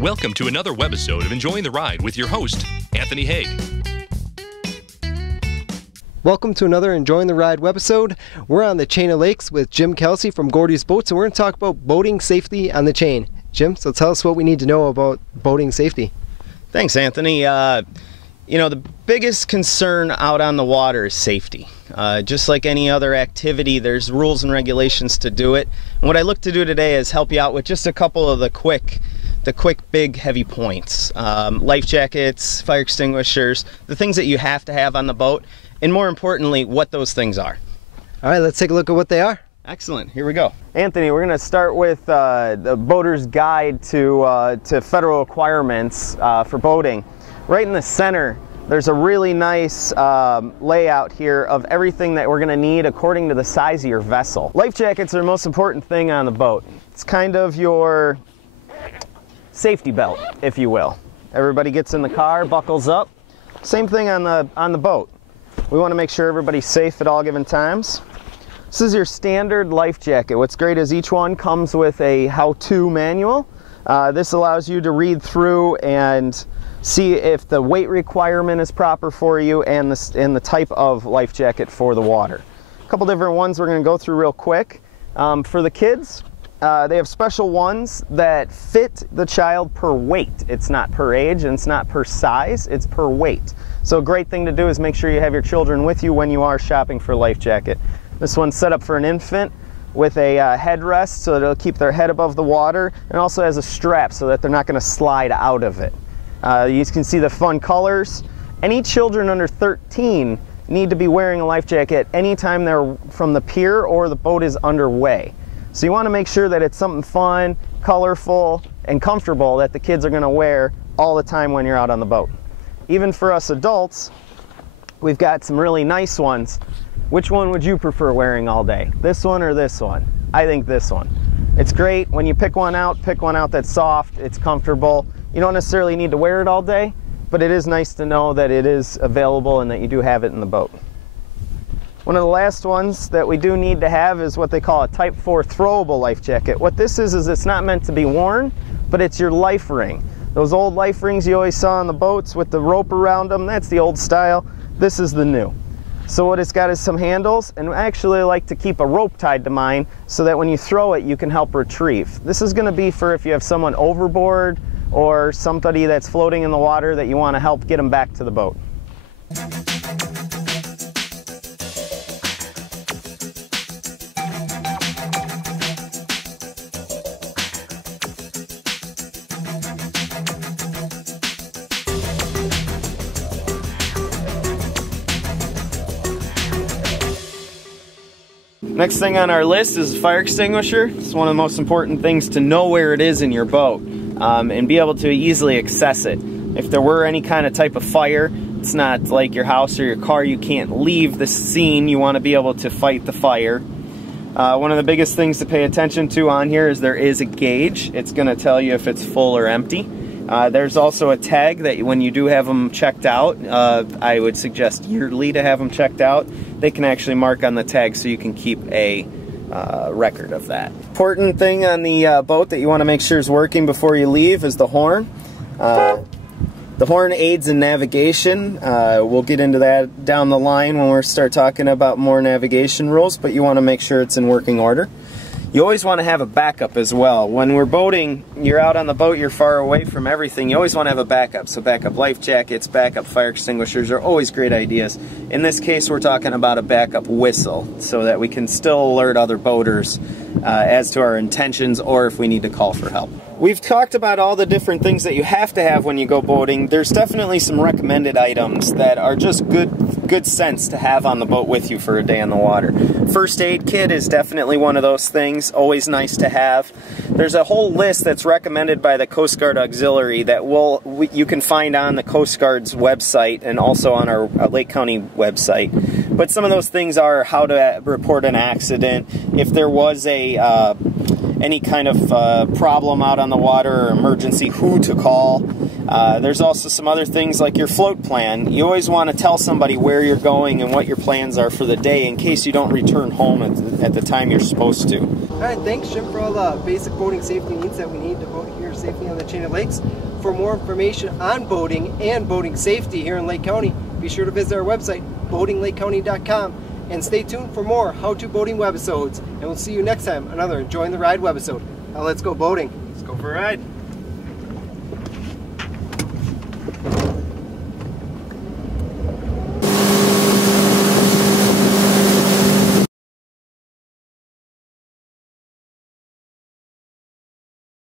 Welcome to another webisode of Enjoying the Ride with your host, Anthony Haig. Welcome to another Enjoying the Ride webisode. We're on the Chain of Lakes with Jim Kelsey from Gordy's Boats, and we're going to talk about boating safety on the chain. Jim, so tell us what we need to know about boating safety. Thanks, Anthony. You know, the biggest concern out on the water is safety. Just like any other activity, there's rules and regulations to do it. And what I look to do today is help you out with just a couple of the quick, big, heavy points. Life jackets, fire extinguishers, the things that you have to have on the boat, and more importantly, what those things are. All right, let's take a look at what they are. Excellent, here we go. Anthony, we're gonna start with the Boater's Guide to Federal Requirements for Boating. Right in the center, there's a really nice layout here of everything that we're gonna need according to the size of your vessel. Life jackets are the most important thing on the boat. It's kind of your safety belt, if you will. Everybody gets in the car, buckles up. Same thing on the boat. We want to make sure everybody's safe at all given times. This is your standard life jacket. What's great is each one comes with a how-to manual. This allows you to read through and see if the weight requirement is proper for you and the type of life jacket for the water. A couple different ones we're going to go through real quick. For the kids, they have special ones that fit the child per weight. It's not per age and it's not per size, it's per weight. So a great thing to do is make sure you have your children with you when you are shopping for a life jacket. This one's set up for an infant with a headrest so that it'll keep their head above the water, and also has a strap so that they're not going to slide out of it. You can see the fun colors. Any children under 13 need to be wearing a life jacket anytime they're from the pier or the boat is underway. So you want to make sure that it's something fun, colorful, and comfortable that the kids are going to wear all the time when you're out on the boat. Even for us adults, we've got some really nice ones. Which one would you prefer wearing all day? This one or this one? I think this one. It's great. When you pick one out that's soft, it's comfortable. You don't necessarily need to wear it all day, but it is nice to know that it is available and that you do have it in the boat. One of the last ones that we do need to have is what they call a Type 4 throwable life jacket. What this is it's not meant to be worn, but it's your life ring. Those old life rings you always saw on the boats with the rope around them, that's the old style. This is the new. So what it's got is some handles, and I actually like to keep a rope tied to mine so that when you throw it, you can help retrieve. This is going to be for if you have someone overboard or somebody that's floating in the water that you want to help get them back to the boat. Next thing on our list is a fire extinguisher. It's one of the most important things to know where it is in your boat and be able to easily access it. If there were any kind of type of fire, it's not like your house or your car, you can't leave the scene. You want to be able to fight the fire. One of the biggest things to pay attention to on here is there is a gauge. It's going to tell you if it's full or empty. There's also a tag that when you do have them checked out, I would suggest yearly to have them checked out. They can actually mark on the tag so you can keep a record of that. Important thing on the boat that you want to make sure is working before you leave is the horn. The horn aids in navigation. We'll get into that down the line when we start talking about more navigation rules, but you want to make sure it's in working order. You always want to have a backup as well. When we're boating, you're out on the boat, you're far away from everything. You always want to have a backup. So backup life jackets, backup fire extinguishers are always great ideas. In this case, we're talking about a backup whistle so that we can still alert other boaters as to our intentions or if we need to call for help. We've talked about all the different things that you have to have when you go boating. There's definitely some recommended items that are just good sense to have on the boat with you for a day on the water. First aid kit is definitely one of those things, always nice to have. There's a whole list that's recommended by the Coast Guard Auxiliary that you can find on the Coast Guard's website and also on our Lake County website. But some of those things are how to report an accident, if there was any kind of problem out on the water or emergency, who to call. There's also some other things like your float plan. You always want to tell somebody where you're going and what your plans are for the day in case you don't return home at the time you're supposed to. All right, thanks Jim for all the basic boating safety needs that we need to boat here safely on the chain of lakes. For more information on boating and boating safety here in Lake County, be sure to visit our website, boatinglakecountry.com, and stay tuned for more how-to boating webisodes. And we'll see you next time, another Enjoying the Ride webisode. Now let's go boating. Let's go for a ride.